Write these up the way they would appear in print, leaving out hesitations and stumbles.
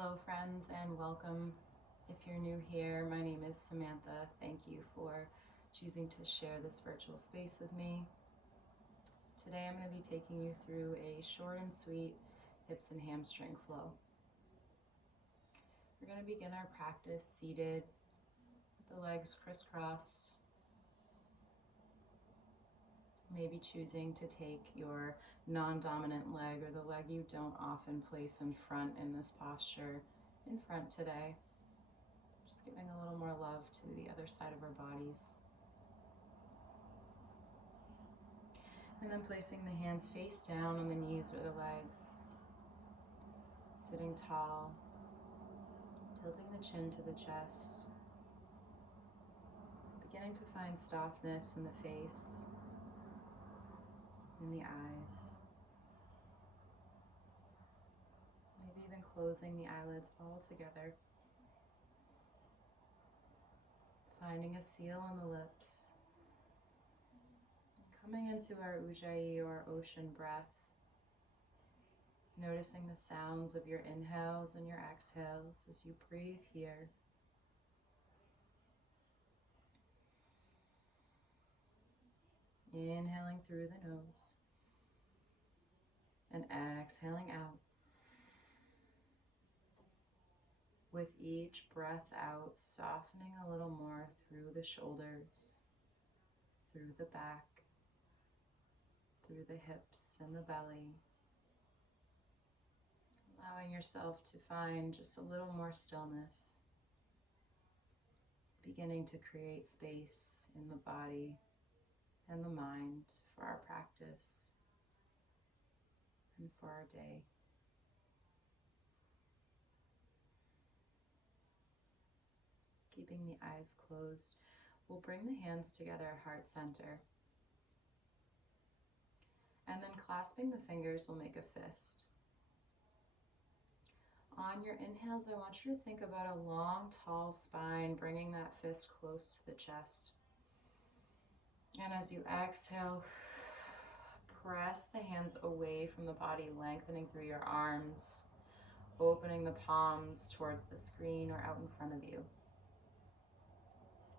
Hello friends and welcome. If you're new here, my name is Samantha. Thank you for choosing to share this virtual space with me. Today I'm going to be taking you through a short and sweet hips and hamstring flow. We're going to begin our practice seated with the legs crisscross. Maybe choosing to take your non-dominant leg or the leg you don't often place in front in this posture in front today. Just giving a little more love to the other side of our bodies. And then placing the hands face down on the knees or the legs. Sitting tall, tilting the chin to the chest. Beginning to find softness in the face, in the eyes. Maybe even closing the eyelids all together. Finding a seal on the lips. Coming into our Ujjayi or ocean breath. Noticing the sounds of your inhales and your exhales as you breathe here. Inhaling through the nose and exhaling out. With each breath out, softening a little more through the shoulders, through the back, through the hips and the belly. Allowing yourself to find just a little more stillness. Beginning to create space in the body and the mind for our practice and for our day. Keeping the eyes closed, we'll bring the hands together at heart center. And then clasping the fingers will make a fist. On your inhales, I want you to think about a long, tall spine, bringing that fist close to the chest. And as you exhale, press the hands away from the body, lengthening through your arms, opening the palms towards the screen or out in front of you.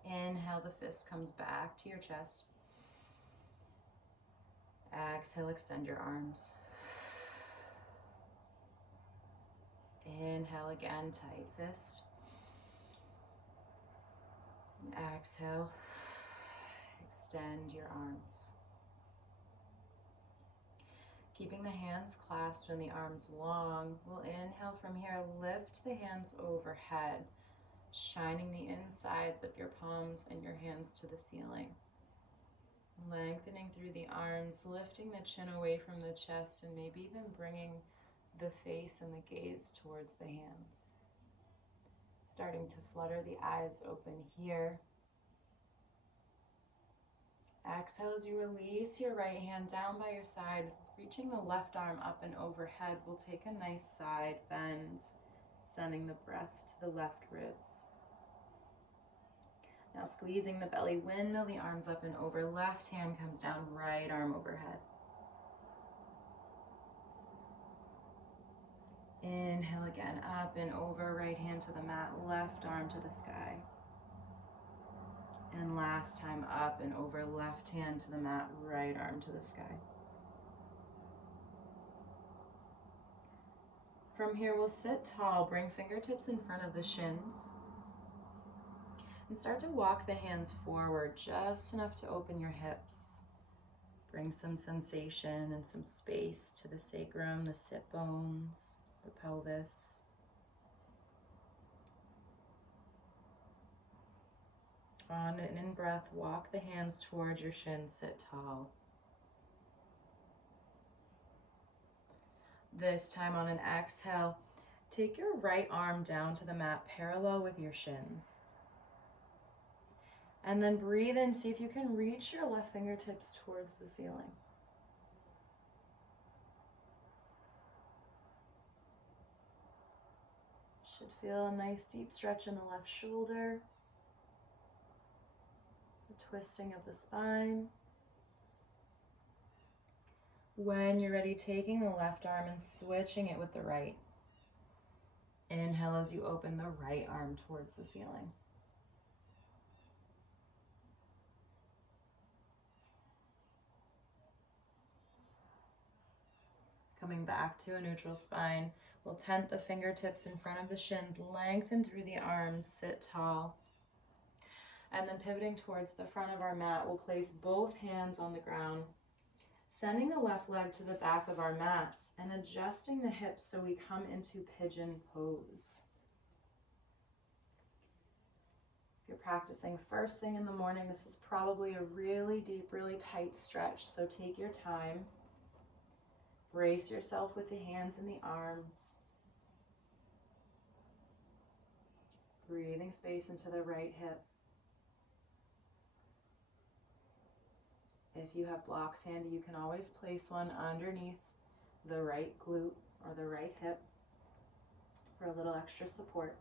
Inhale, the fist comes back to your chest. Exhale, extend your arms. Inhale again, tight fist. And exhale. Extend your arms. Keeping the hands clasped and the arms long, we'll inhale from here, lift the hands overhead, shining the insides of your palms and your hands to the ceiling. Lengthening through the arms, lifting the chin away from the chest, and maybe even bringing the face and the gaze towards the hands. Starting to flutter the eyes open here. Exhale as you release your right hand down by your side, reaching the left arm up and overhead. We'll take a nice side bend, sending the breath to the left ribs. Now squeezing the belly, windmill the arms up and over. Left hand comes down, right arm overhead. Inhale again, up and over, right hand to the mat, left arm to the sky. And last time up and over, left hand to the mat, right arm to the sky. From here, we'll sit tall, bring fingertips in front of the shins. And start to walk the hands forward, just enough to open your hips. Bring some sensation and some space to the sacrum, the sit bones, the pelvis. On an in-breath, walk the hands towards your shins, sit tall. This time on an exhale, take your right arm down to the mat, parallel with your shins. And then breathe in, see if you can reach your left fingertips towards the ceiling. Should feel a nice deep stretch in the left shoulder. Twisting of the spine. When you're ready, taking the left arm and switching it with the right. Inhale as you open the right arm towards the ceiling. Coming back to a neutral spine, we'll tent the fingertips in front of the shins, lengthen through the arms, sit tall. And then pivoting towards the front of our mat, we'll place both hands on the ground, sending the left leg to the back of our mats and adjusting the hips so we come into Pigeon Pose. If you're practicing first thing in the morning, this is probably a really deep, really tight stretch, so take your time. Brace yourself with the hands and the arms. Breathing space into the right hip. If you have blocks handy, you can always place one underneath the right glute or the right hip for a little extra support.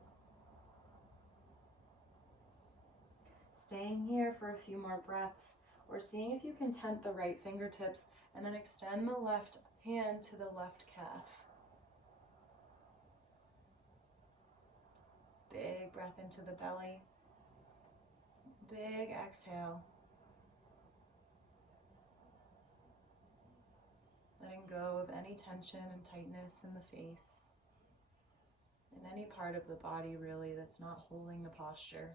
Staying here for a few more breaths, or seeing if you can tent the right fingertips and then extend the left hand to the left calf. Big breath into the belly. Big exhale. Letting go of any tension and tightness in the face, in any part of the body really that's not holding the posture.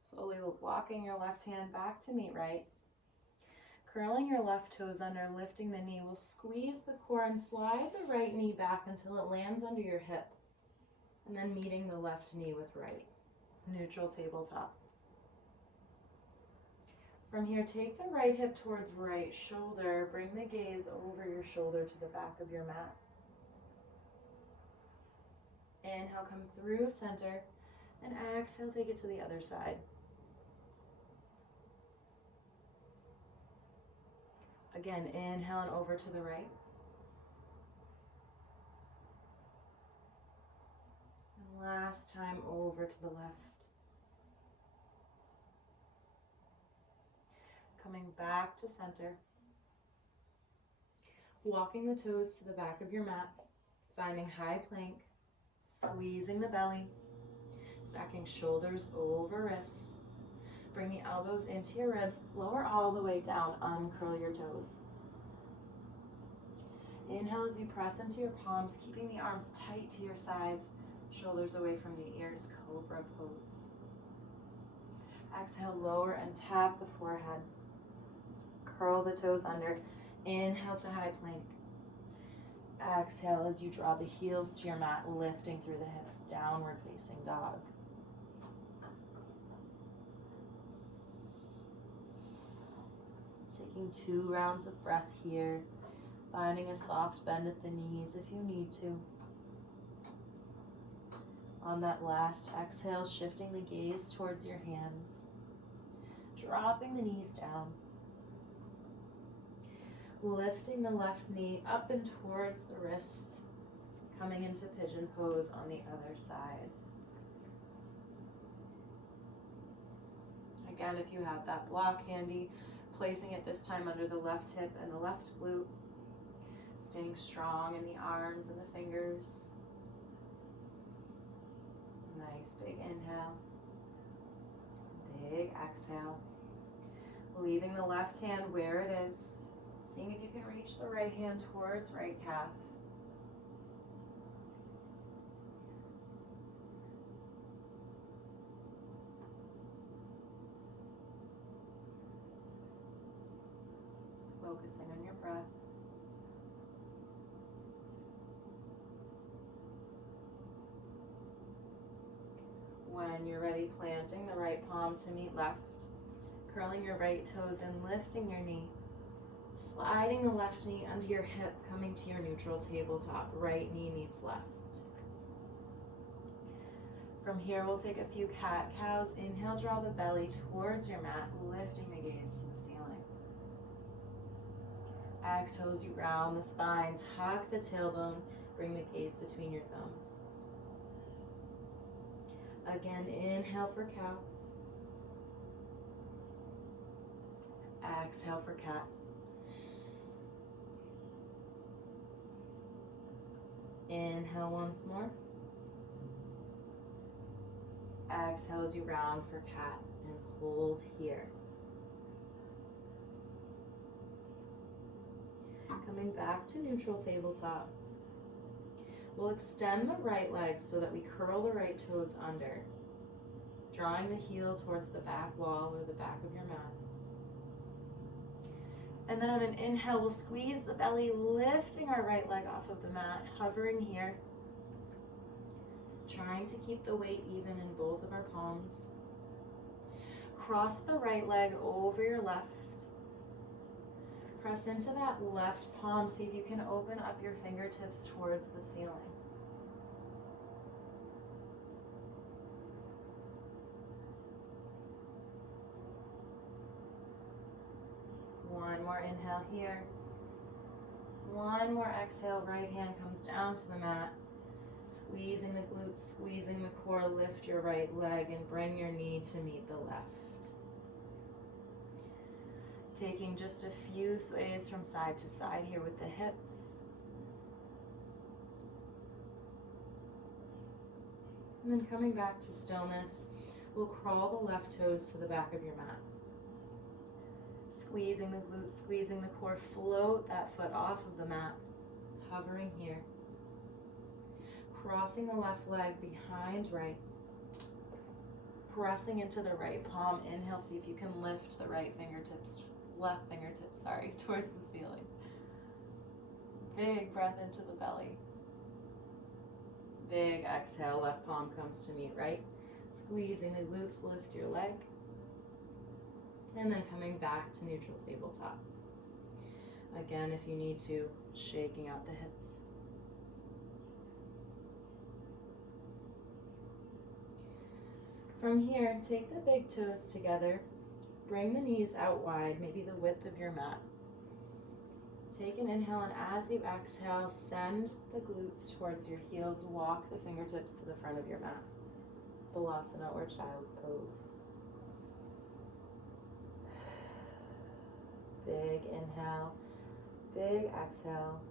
Slowly walking your left hand back to meet right. Curling your left toes under, lifting the knee. We'll squeeze the core and slide the right knee back until it lands under your hip. And then meeting the left knee with right. Neutral tabletop. From here, take the right hip towards right shoulder. Bring the gaze over your shoulder to the back of your mat. Inhale, come through center. And exhale, take it to the other side. Again, inhale and over to the right. And last time, over to the left. Coming back to center. Walking the toes to the back of your mat. Finding high plank. Squeezing the belly. Stacking shoulders over wrists. Bring the elbows into your ribs. Lower all the way down. Uncurl your toes. Inhale as you press into your palms, keeping the arms tight to your sides. Shoulders away from the ears. Cobra pose. Exhale, lower and tap the forehead. Curl the toes under. Inhale to high plank. Exhale as you draw the heels to your mat, lifting through the hips. Downward facing dog. Taking 2 rounds of breath here. Finding a soft bend at the knees if you need to. On that last exhale, shifting the gaze towards your hands. Dropping the knees down. Lifting the left knee up and towards the wrist. Coming into Pigeon Pose on the other side. Again, if you have that block handy, placing it this time under the left hip and the left glute. Staying strong in the arms and the fingers. Nice big inhale. Big exhale. Leaving the left hand where it is. Seeing if you can reach the right hand towards right calf. Focusing on your breath. When you're ready, planting the right palm to meet left. Curling your right toes and lifting your knee. Sliding the left knee under your hip, coming to your neutral tabletop. Right knee meets left. From here, we'll take a few cat-cows. Inhale, draw the belly towards your mat, lifting the gaze to the ceiling. Exhale as you round the spine, tuck the tailbone, bring the gaze between your thumbs. Again, inhale for cow. Exhale for cat. Inhale once more. Exhale as you round for cat and hold here. Coming back to neutral tabletop. We'll extend the right leg so that we curl the right toes under, drawing the heel towards the back wall or the back of your mat. And then on an inhale, we'll squeeze the belly, lifting our right leg off of the mat, hovering here, trying to keep the weight even in both of our palms. Cross the right leg over your left. Press into that left palm. See if you can open up your fingertips towards the ceiling. One more inhale here. One more exhale. Right hand comes down to the mat. Squeezing the glutes, squeezing the core. Lift your right leg and bring your knee to meet the left. Taking just a few sways from side to side here with the hips. And then coming back to stillness, we'll crawl the left toes to the back of your mat. Squeezing the glutes, squeezing the core, float that foot off of the mat, hovering here. Crossing the left leg behind right. Pressing into the right palm. Inhale, see if you can lift the left fingertips, towards the ceiling. Big breath into the belly. Big exhale, left palm comes to meet right. Squeezing the glutes, lift your leg. And then coming back to neutral tabletop. Again, if you need to, shaking out the hips. From here, take the big toes together. Bring the knees out wide, maybe the width of your mat. Take an inhale, and as you exhale, send the glutes towards your heels. Walk the fingertips to the front of your mat. Balasana or Child's Pose. Big inhale, big exhale.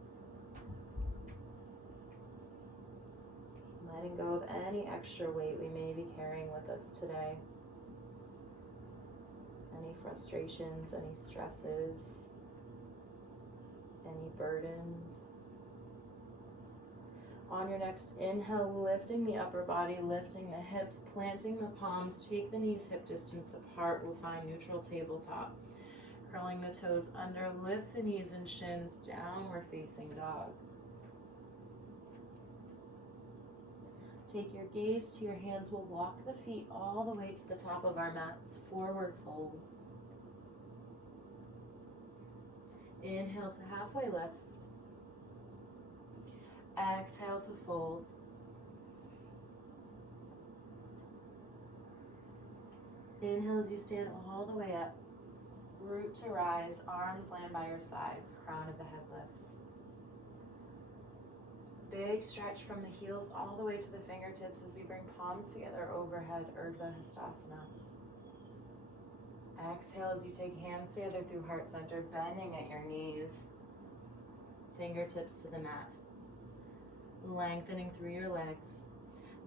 Letting go of any extra weight we may be carrying with us today. Any frustrations, any stresses, any burdens. On your next inhale, lifting the upper body, lifting the hips, planting the palms, take the knees hip distance apart. We'll find neutral tabletop. Curling the toes under, lift the knees and shins, downward facing dog. Take your gaze to your hands. We'll walk the feet all the way to the top of our mats. Forward fold. Inhale to halfway lift. Exhale to fold. Inhale as you stand all the way up. Root to rise. Arms land by your sides. Crown of the head lifts. Big stretch from the heels all the way to the fingertips as we bring palms together overhead, Urdhva Hastasana. Exhale as you take hands together through heart center, bending at your knees, fingertips to the mat. Lengthening through your legs.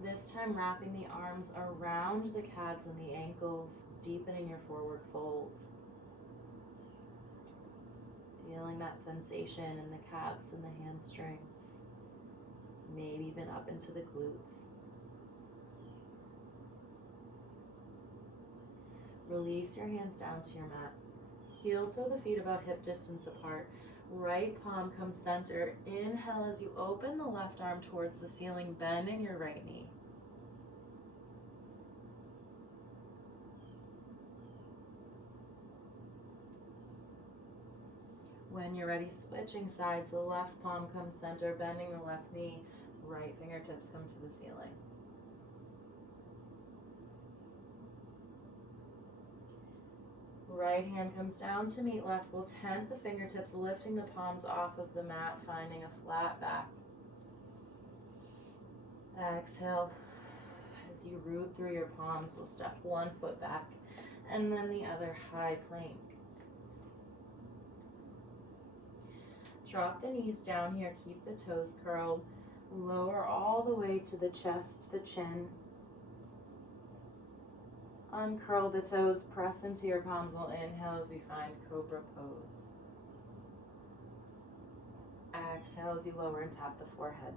This time wrapping the arms around the calves and the ankles, deepening your forward fold. Feeling that sensation in the calves and the hamstrings. Maybe even up into the glutes. Release your hands down to your mat. Heel toe the feet about hip distance apart. Right palm comes center. Inhale as you open the left arm towards the ceiling, bending your right knee. When you're ready, switching sides, the left palm comes center, bending the left knee. Right fingertips come to the ceiling. Right hand comes down to meet left. We'll tent the fingertips, lifting the palms off of the mat, finding a flat back. Exhale. As you root through your palms, we'll step one foot back and then the other, high plank. Drop the knees down here, keep the toes curled. Lower all the way to the chest, the chin. Uncurl the toes, press into your palms. We'll inhale as we find Cobra Pose. Exhale as you lower and tap the forehead.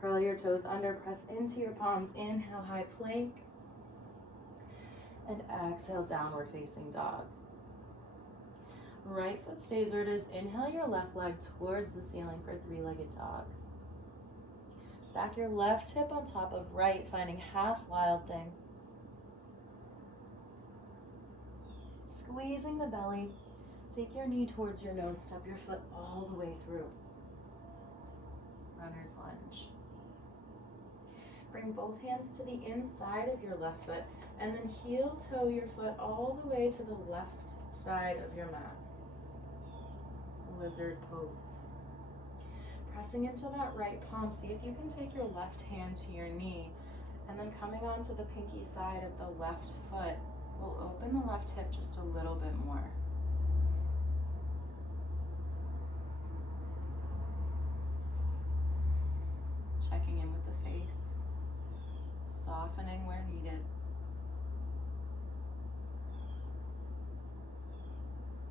Curl your toes under, press into your palms. Inhale, high plank. And exhale, downward facing dog. Right foot stays where it is. Inhale your left leg towards the ceiling for three-legged dog. Stack your left hip on top of right, finding half wild thing. Squeezing the belly. Take your knee towards your nose. Step your foot all the way through. Runner's lunge. Bring both hands to the inside of your left foot and then heel toe your foot all the way to the left side of your mat. Lizard pose. Pressing into that right palm, see if you can take your left hand to your knee and then coming onto the pinky side of the left foot, we'll open the left hip just a little bit more. Checking in with the face, softening where needed.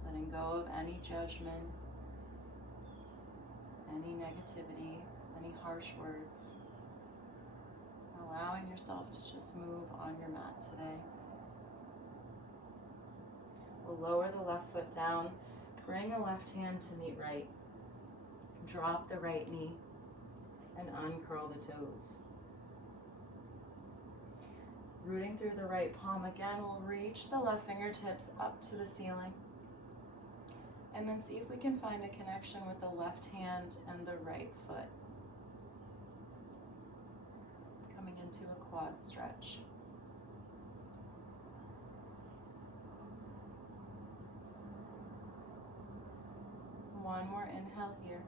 Letting go of any judgment, any negativity, any harsh words. Allowing yourself to just move on your mat today. We'll lower the left foot down, bring the left hand to meet right. Drop the right knee and uncurl the toes. Rooting through the right palm again, we'll reach the left fingertips up to the ceiling. And then see if we can find a connection with the left hand and the right foot. Coming into a quad stretch. One more inhale here.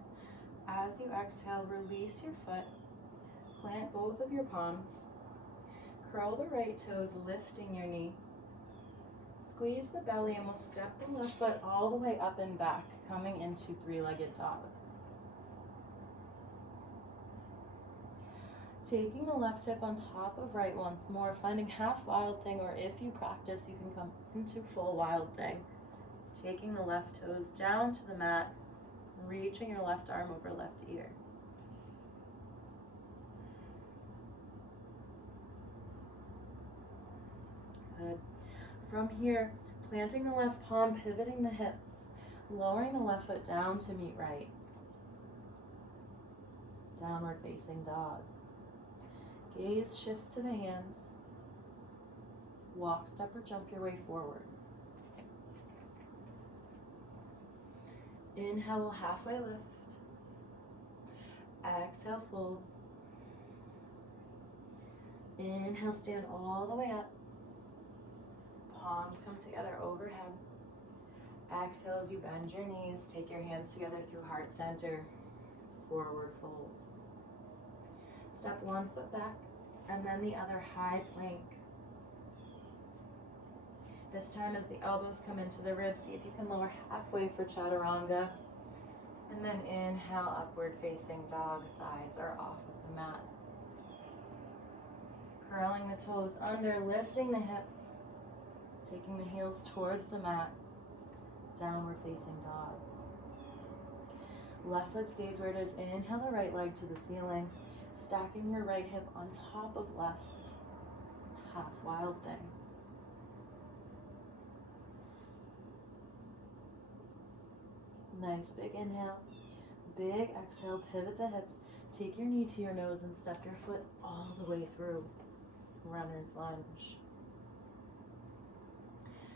As you exhale, release your foot. Plant both of your palms. Curl the right toes, lifting your knee. Squeeze the belly and we'll step the left foot all the way up and back, coming into three-legged dog. Taking the left hip on top of right once more, finding half wild thing, or if you practice, you can come into full wild thing. Taking the left toes down to the mat, reaching your left arm over left ear. Good. From here, planting the left palm, pivoting the hips, lowering the left foot down to meet right. Downward facing dog. Gaze shifts to the hands. Walk, step, or jump your way forward. Inhale, we'll halfway lift. Exhale, fold. Inhale, stand all the way up. Palms come together overhead. Exhale as you bend your knees. Take your hands together through heart center. Forward fold. Step one foot back and then the other, high plank. This time as the elbows come into the ribs, see if you can lower halfway for chaturanga. And then inhale, upward facing dog. Thighs are off of the mat. Curling the toes under, lifting the hips. Taking the heels towards the mat. Downward facing dog. Left foot stays where it is. Inhale the right leg to the ceiling. Stacking your right hip on top of left. Half wild thing. Nice big inhale. Big exhale. Pivot the hips. Take your knee to your nose and step your foot all the way through. Runner's lunge.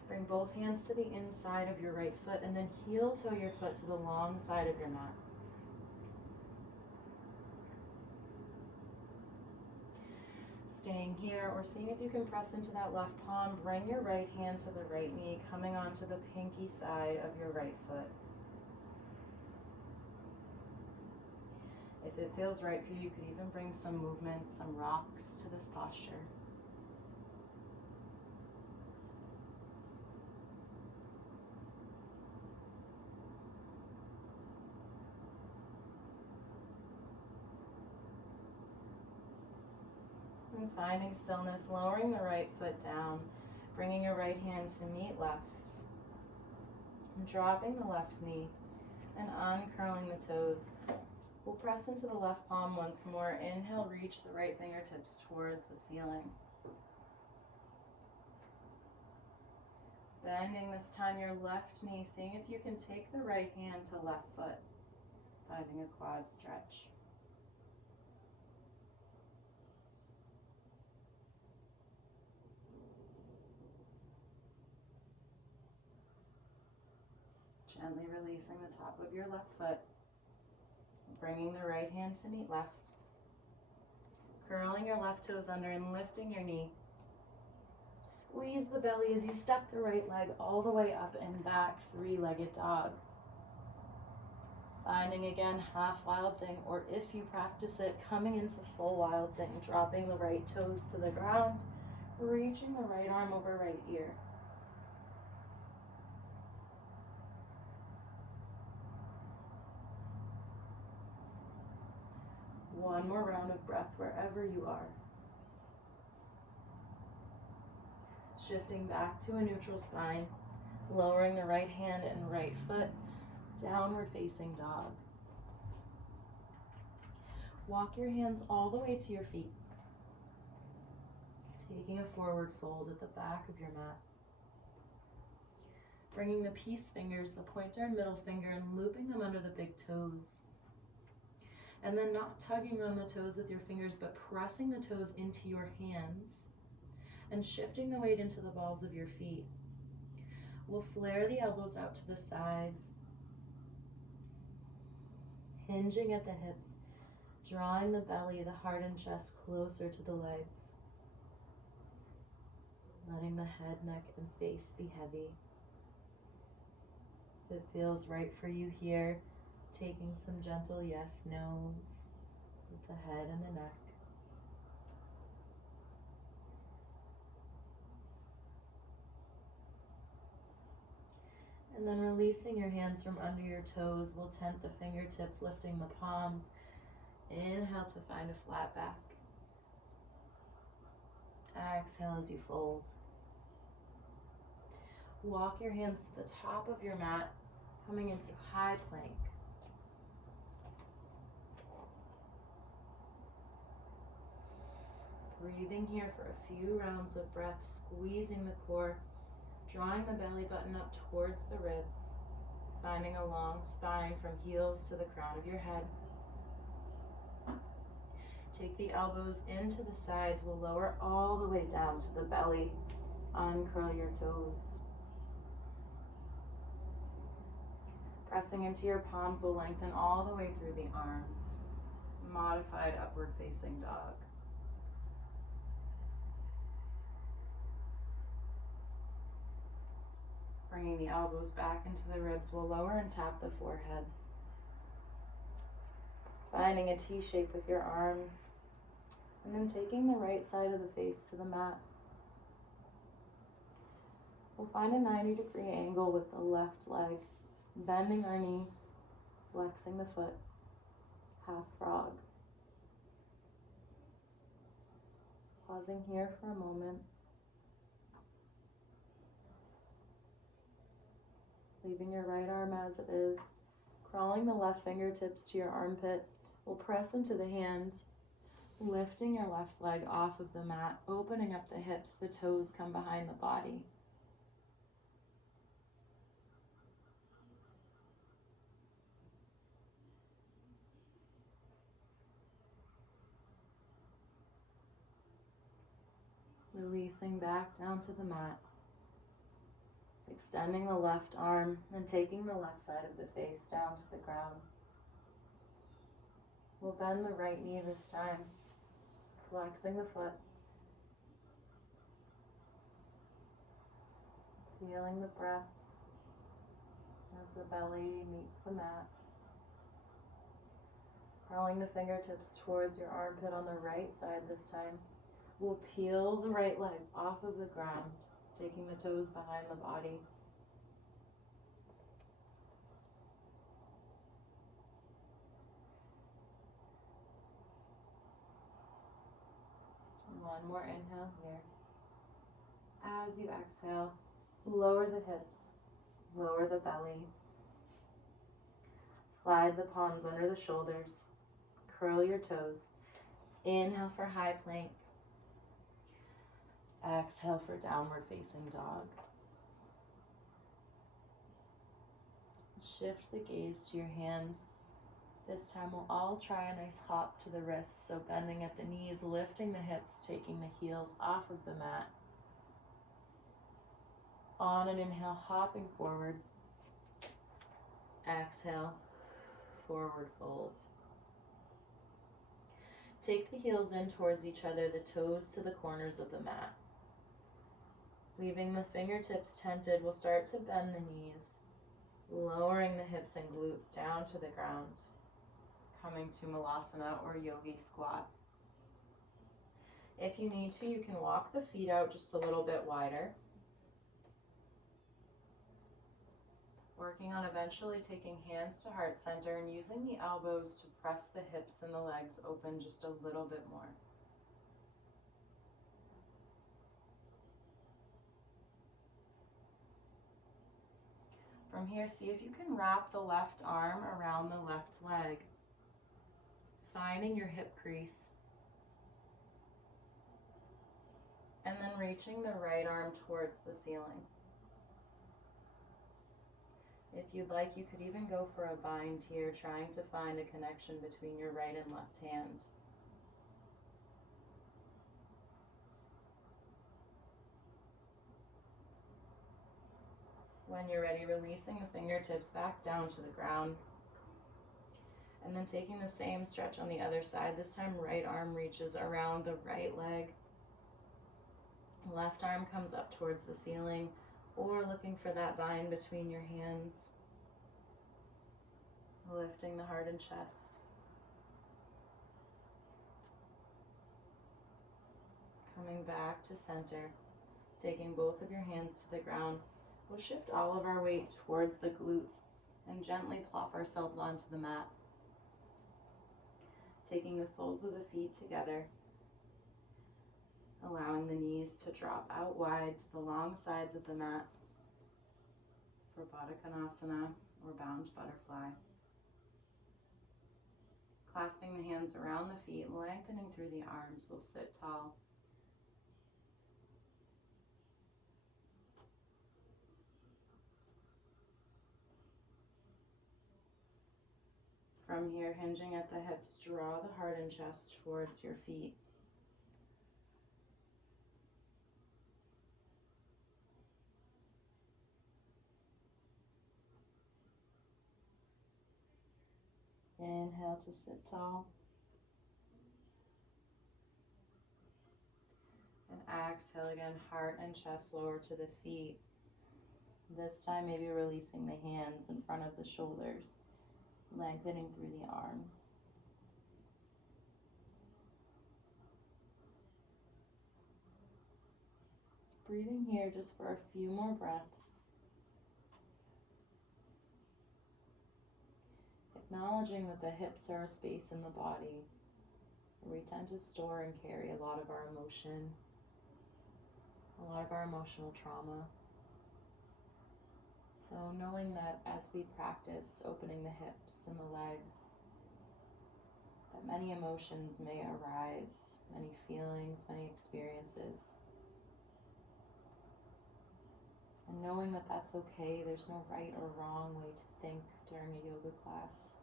Bring both hands to the inside of your right foot and then heel toe your foot to the long side of your mat. Staying here, or seeing if you can press into that left palm, bring your right hand to the right knee, coming onto the pinky side of your right foot. If it feels right for you, you could even bring some movement, some rocks to this posture. And finding stillness, lowering the right foot down, bringing your right hand to meet left, and dropping the left knee, and uncurling the toes. We'll press into the left palm once more. Inhale, reach the right fingertips towards the ceiling. Bending this time your left knee, seeing if you can take the right hand to left foot, finding a quad stretch. Gently releasing the top of your left foot, bringing the right hand to meet left, curling your left toes under and lifting your knee. Squeeze the belly as you step the right leg all the way up and back, three-legged dog. Finding again half wild thing, or if you practice it, coming into full wild thing, dropping the right toes to the ground, reaching the right arm over right ear. One more round of breath wherever you are. Shifting back to a neutral spine, lowering the right hand and right foot, downward facing dog. Walk your hands all the way to your feet, taking a forward fold at the back of your mat. Bringing the peace fingers, the pointer and middle finger, and looping them under the big toes. And then not tugging on the toes with your fingers, but pressing the toes into your hands and shifting the weight into the balls of your feet. We'll flare the elbows out to the sides, hinging at the hips, drawing the belly, the heart and chest closer to the legs. Letting the head, neck, and face be heavy. If it feels right for you here, taking some gentle yes, no's with the head and the neck. And then releasing your hands from under your toes, we'll tent the fingertips, lifting the palms. Inhale to find a flat back. Exhale as you fold. Walk your hands to the top of your mat, coming into high plank. Breathing here for a few rounds of breath, squeezing the core, drawing the belly button up towards the ribs, finding a long spine from heels to the crown of your head. Take the elbows into the sides. We'll lower all the way down to the belly. Uncurl your toes. Pressing into your palms will lengthen all the way through the arms. Modified upward facing dog. Bringing the elbows back into the ribs, we'll lower and tap the forehead. Finding a T shape with your arms, and then taking the right side of the face to the mat. We'll find a 90-degree angle with the left leg, bending our knee, flexing the foot, half frog. Pausing here for a moment. Leaving your right arm as it is, crawling the left fingertips to your armpit. We'll press into the hand, lifting your left leg off of the mat, opening up the hips, the toes come behind the body. Releasing back down to the mat. Extending the left arm and taking the left side of the face down to the ground. We'll bend the right knee this time, flexing the foot. Feeling the breath as the belly meets the mat. Curling the fingertips towards your armpit on the right side this time. We'll peel the right leg off of the ground, taking the toes behind the body. One more inhale here. As you exhale, lower the hips, lower the belly. Slide the palms under the shoulders. Curl your toes. Inhale for high plank. Exhale for downward facing dog. Shift the gaze to your hands. This time we'll all try a nice hop to the wrists, so bending at the knees, lifting the hips, taking the heels off of the mat. On an inhale, hopping forward. Exhale, forward fold. Take the heels in towards each other, the toes to the corners of the mat. Leaving the fingertips tented, we'll start to bend the knees, lowering the hips and glutes down to the ground, coming to Malasana or Yogi Squat. If you need to, you can walk the feet out just a little bit wider. Working on eventually taking hands to heart center and using the elbows to press the hips and the legs open just a little bit more. From here, see if you can wrap the left arm around the left leg, finding your hip crease, and then reaching the right arm towards the ceiling. If you'd like, you could even go for a bind here, trying to find a connection between your right and left hand. When you're ready, releasing the fingertips back down to the ground. And then taking the same stretch on the other side. This time, right arm reaches around the right leg. Left arm comes up towards the ceiling, or looking for that bind between your hands. Lifting the heart and chest. Coming back to center. Taking both of your hands to the ground. We'll shift all of our weight towards the glutes and gently plop ourselves onto the mat. Taking the soles of the feet together. Allowing the knees to drop out wide to the long sides of the mat for Badakanasana or bound butterfly. Clasping the hands around the feet, lengthening through the arms, we'll sit tall. From here, hinging at the hips, draw the heart and chest towards your feet. Inhale to sit tall. And exhale again, heart and chest lower to the feet. This time maybe releasing the hands in front of the shoulders, lengthening through the arms. Breathing here just for a few more breaths. Acknowledging that the hips are a space in the body where we tend to store and carry a lot of our emotion, a lot of our emotional trauma. So knowing that as we practice opening the hips and the legs, that many emotions may arise, many feelings, many experiences. And knowing that that's okay, there's no right or wrong way to think during a yoga class.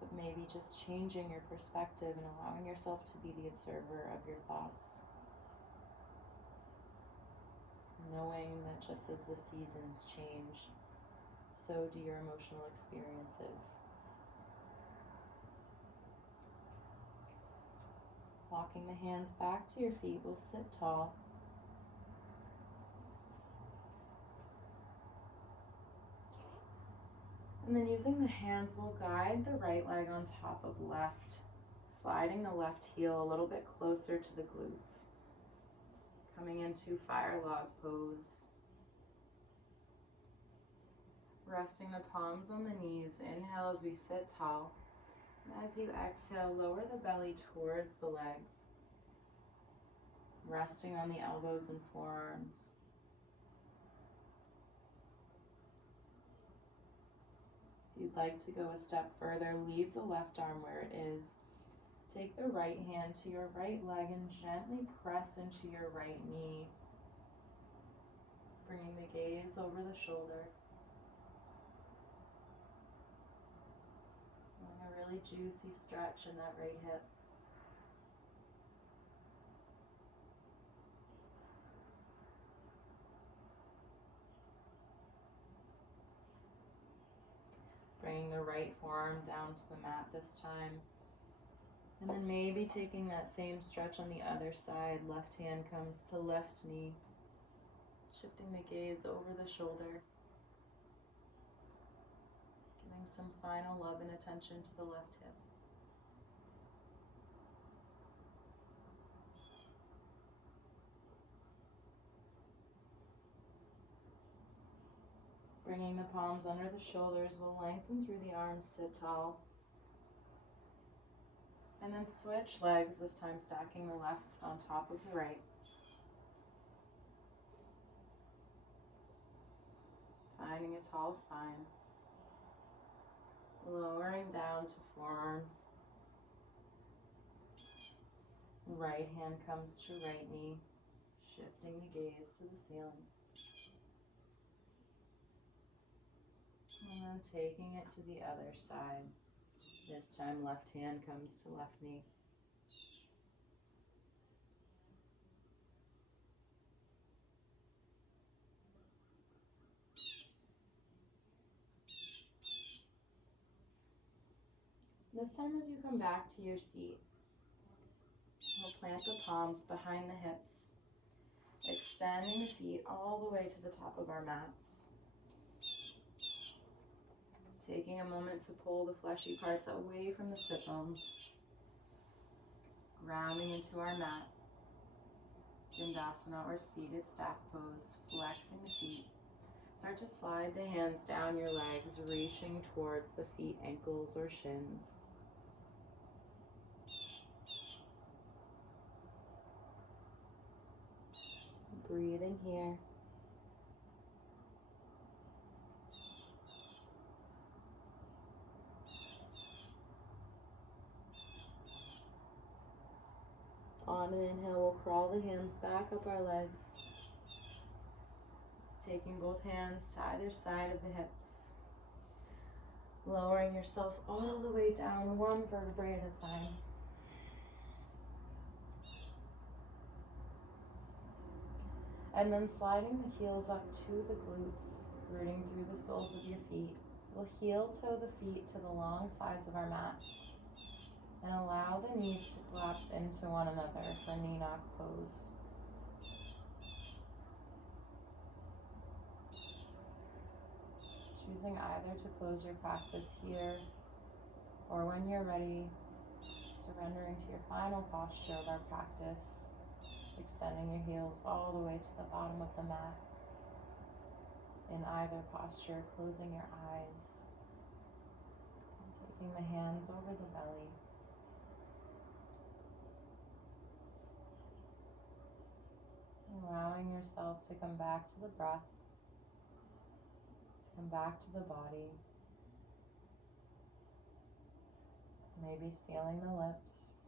But maybe just changing your perspective and allowing yourself to be the observer of your thoughts. Knowing that just as the seasons change, so do your emotional experiences. Walking the hands back to your feet, we'll sit tall. And then using the hands, we'll guide the right leg on top of left, sliding the left heel a little bit closer to the glutes. Coming into fire log pose. Resting the palms on the knees. Inhale as we sit tall. And as you exhale, lower the belly towards the legs. resting on the elbows and forearms. If you'd like to go a step further, leave the left arm where it is. Take the right hand to your right leg and gently press into your right knee, bringing the gaze over the shoulder. And a really juicy stretch in that right hip. Bringing the right forearm down to the mat this time. And then maybe taking that same stretch on the other side. Left hand comes to left knee. Shifting the gaze over the shoulder. Giving some final love and attention to the left hip. Bringing the palms under the shoulders, we'll lengthen through the arms, sit tall. And then switch legs, this time stacking the left on top of the right. Finding a tall spine. Lowering down to forearms. Right hand comes to right knee, shifting the gaze to the ceiling. And then taking it to the other side. This time left hand comes to left knee. This time as you come back to your seat, we'll plant the palms behind the hips, extending the feet all the way to the top of our mats. Taking a moment to pull the fleshy parts away from the sit bones. Grounding into our mat. Dandasana or seated staff pose, flexing the feet. Start to slide the hands down your legs, reaching towards the feet, ankles, or shins. Breathing here. On an inhale, we'll crawl the hands back up our legs. Taking both hands to either side of the hips. Lowering yourself all the way down, one vertebrae at a time. And then sliding the heels up to the glutes, rooting through the soles of your feet. We'll heel toe the feet to the long sides of our mats. And allow the knees to collapse into one another for knee knock pose. Choosing either to close your practice here, or when you're ready, surrendering to your final posture of our practice, extending your heels all the way to the bottom of the mat. In either posture, closing your eyes, and taking the hands over the belly. Allowing yourself to come back to the breath, to come back to the body. Maybe sealing the lips,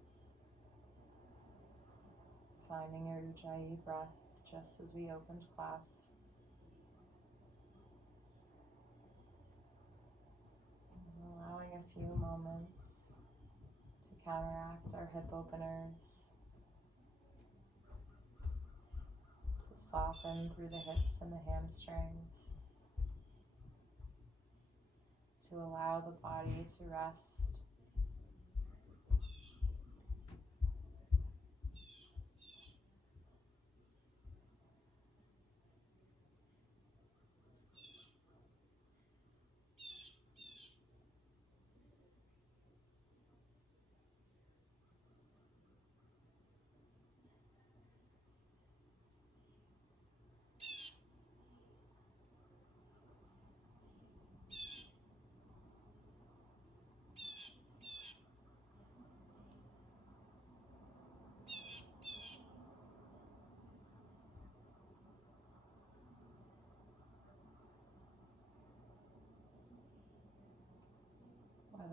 finding your Ujjayi breath just as we opened class. And allowing a few moments to counteract our hip openers. Soften through the hips and the hamstrings, to allow the body to rest.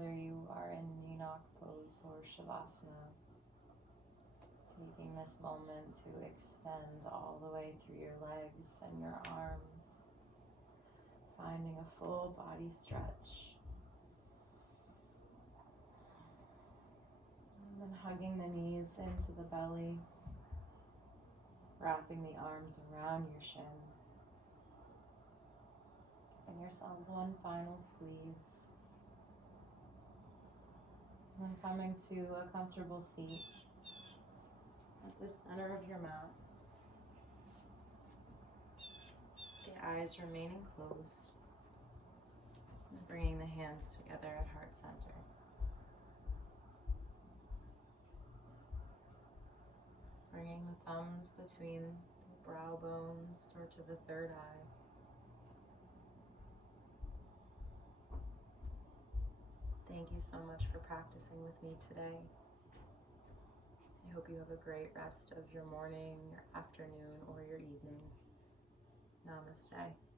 whether you are in Enoch pose or Shavasana, taking this moment to extend all the way through your legs and your arms, finding a full body stretch. And then hugging the knees into the belly, wrapping the arms around your shin. Giving yourselves one final squeeze. And then coming to a comfortable seat at the center of your mat. The eyes remaining closed. And bringing the hands together at heart center. Bringing the thumbs between the brow bones or to the third eye. Thank you so much for practicing with me today. I hope you have a great rest of your morning, your afternoon, or your evening. Namaste.